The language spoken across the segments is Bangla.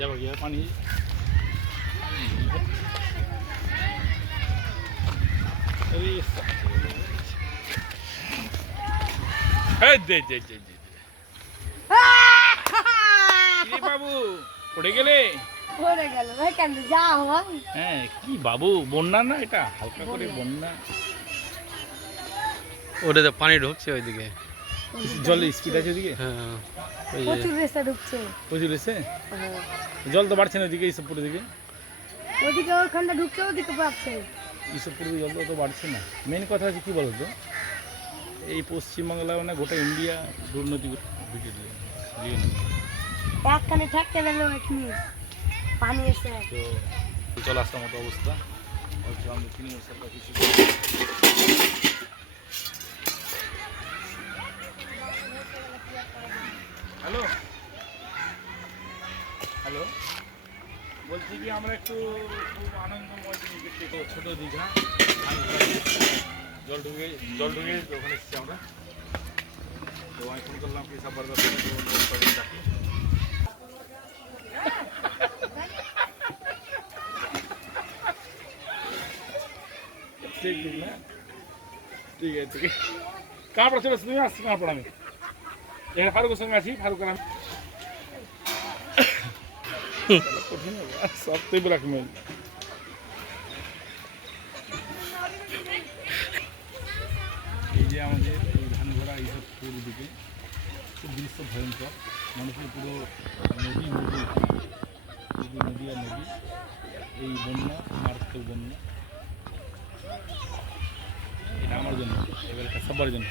যাবো গিয়ে পানি বাবু পড়ে গেলে হ্যাঁ কি বাবু বন্যা না এটা হালকা করে বন্যা ওটা তো পানি ঢুকছে ওইদিকে জলের স্পিড আছে ওইদিকে হ্যাঁ প্রচুর রেসে ঢুকছে প্রচুর এসে জল তো বাড়ছে না ওইদিকে ইসবপুরের দিকে ওদিকে ওখানটা ঢুকছে ওদিকে পাচ্ছে ইসবপুরের জল তো বাড়ছে না মেন কথা হচ্ছে কী বলতো এই পশ্চিমবাংলা মানে গোটা ইন্ডিয়া দুর্নীতি একখানে থাকতে গেল এখানে পানি এসে তো চলে আসার মতো অবস্থা হ্যালো হ্যালো বলছি কি আমরা একটু খুব আনন্দময় জিনিস দেখতে ছোটো দীঘা জল ঢুকে ওখানে এসেছি আমরা তো আমি ফোন করলাম কি সব বরবাদ ডাকি ठीक है ठीक है ठीक है कहाँ पर चलो तुम्हें आस कहाँ पड़ा मैं यहाँ फारूक संग आसी फारूक का नाम कठिन है सब तो ब्लैक में এই যে আমাদের এই ধানঘোড়া এইসব পুরো দিকে খুব দৃশ্য ভয়ঙ্কর মানুষের পুরো নদী নদী নদী আর নদী এই বন্যা মারাত্মক বন্যা এটা আমার জন্য এবারটা সবার জন্য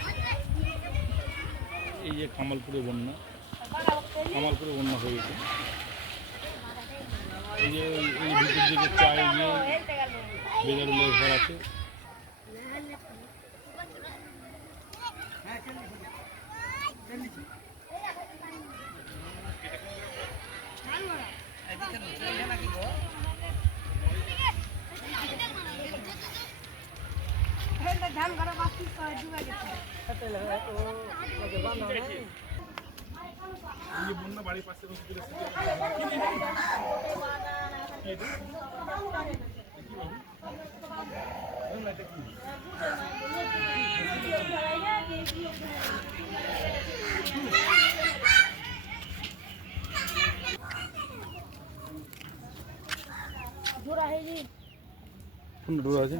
এই যে কামালপুরে বন্যা হয়ে গেছে এই যে এই ভিতর দিকে চায় গিয়ে বেজারুলের ঘর আছে ধান ঘরে বাকি ডুবে গেছে ये बन्ना बाड़ी पास से জোড়া है जी কোন ডোরা আছে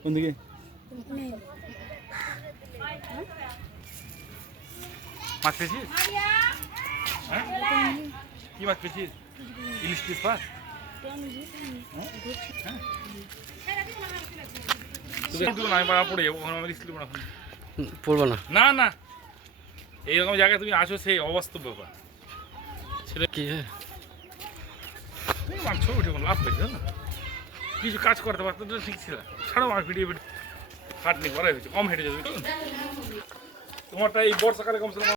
কোন দিকে মাছ পেয়েছিস হ্যাঁ কি মাছ পেয়েছিস ইলিশ পিস পাস পড়ে যাবো ওখানে আমার স্কুল পড়বো না না না এইরকম জায়গায় তুমি আসো সেই অবাস্তব ব্যাপার ছেলে কি মাছ ছবি উঠে লাভ পেয়েছে না কিছু কাজ করতে পারতো তো ঠিক ছিল ছাড়ো আমার ভিডিও খাটনি করাই হয়েছে কম হেঁটে যাবে তোমারটা এই বর্ষাকালে কমসে কম